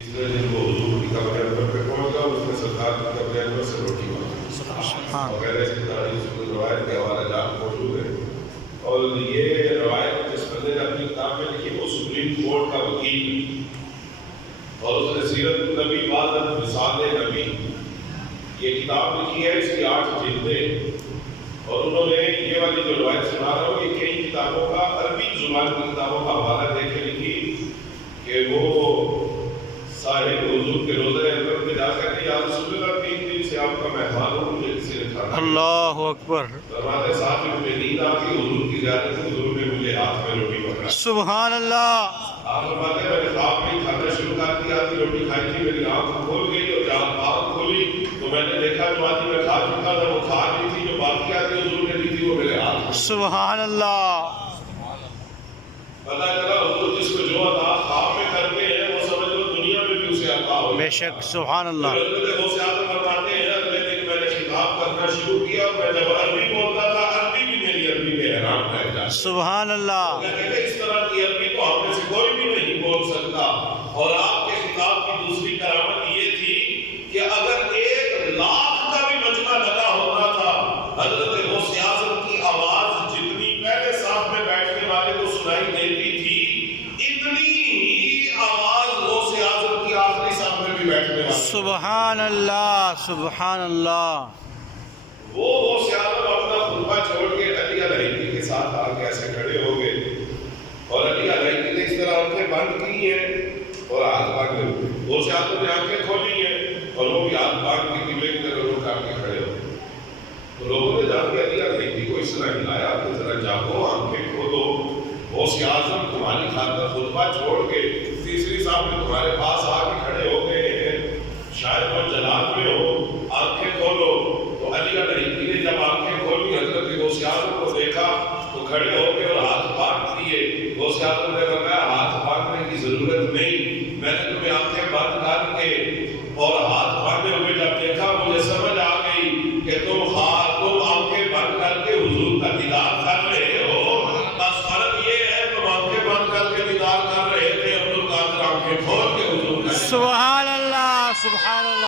تیسرے دن وہ حضور کی قبر انور پہ پہنچ گیا اور اس نے سرکار کی قبر انور سے روٹی مانگی وغیرہ اس کی تاریخ سے روایت کے حوالہ جات موجود ہے. اور یہ روایت جس بندے نے اپنی کتاب میں لکھی وہ سپریم کورٹ کا وکیل ہے اور اس نے سیرت النبی بعد مثال نبی یہ کتاب لکھی ہے. اس کی 8 جلدیں اور انہوں نے یہ والی جو روایت سنا رہا ہوں یہ کئی کتابوں کا عربی زبان کی کتابوں کا حوالہ دے کے لکھی کہ وہ صاحب حضور کے روضہ انور میں جا کر کے یا رسول اللہ 3 دن سے آپ کا مہمان ہوں مجھے کسی نے کھانا اللہ اکبر. فرماتے صاحب مجھے نیند آ گئی حضور کی زیارت میں حضور نے مجھے ہاتھ میں روٹی پکڑا. سبحان اللہ. آپ فرماتے میں نے خواب میں کھانا شروع کر دیا آدھی روٹی کھائی تھی میری آنکھ کھول گئی اور جب آنکھ کھولی تو میں نے دیکھا جو آدھی میں کھا چکا تھا وہ کھا لی تھی جو باقی آدھی حضور نے دی تھی وہ میرے ہاتھ میں. سبحان اللہ. پتہ چلا حضور جس کو جو عطا خواب میں کرتے ہیں وہ سمجھ لو دنیا میں بھی اسے عطا ہو. بے شک. سبحان اللہ. حضرت غوث اعظم فرماتے ہیں اگلے دن میں نے خطاب کرنا شروع کیا اور میں جب عربی بولتا تھا عربی بھی میری عربی پہ حیران رہ جاتا. سبحان اللہ. کہتے ہیں اس طرح کی عربی تو ہم میں سے کوئی بھی نہیں بول سکتا. اور آپ کے خطاب کی دوسری کرامت یہ تھی کہ اگر 1 لاکھ کا بھی مجمع لگا ہوتا تھا حضرت غوث اعظم کی آواز جتنی پہلے صف میں بیٹھنے والے کو سنائی دیتی تھی اتنی ہی آواز غوث اعظم کی آخری صف میں بھی بیٹھنے والے. سبحان اللہ. سبحان اللہ. وہ غوث اعظم اپنا خطبہ چھوڑ کے علی علیہ کے ساتھ آ کے ایسے کھڑے ہو گئے اور علی علیہ نے اس طرح آنکھیں بند کی ہیں اور ہاتھ باندھے ہوئے. غوث اعظم نے آنکھیں کھولی ہیں اور وہ بھی ہاتھ باندھ کے قبلے کی طرف رخ کر کے کھڑے ہو گئے. تو لوگوں نے جان کے علی علیہ کو اس طرح ہلایا کہ ذرا جاگو آنکھیں کھولو. غوث اعظم تمہاری خاطر خطبہ چھوڑ کے تیسری صاحب میں تمہارے پاس آ کے کھڑے ہو گئے ہیں شاید وہ جلال میں ہو آنکھیں کھولو. تو علی علیہ نے جب آنکھیں کھولی حضرت غوث اعظم کو دیکھا تو کھڑے ہو گئے اور ہاتھ باندھ دیے. غوث اعظم نے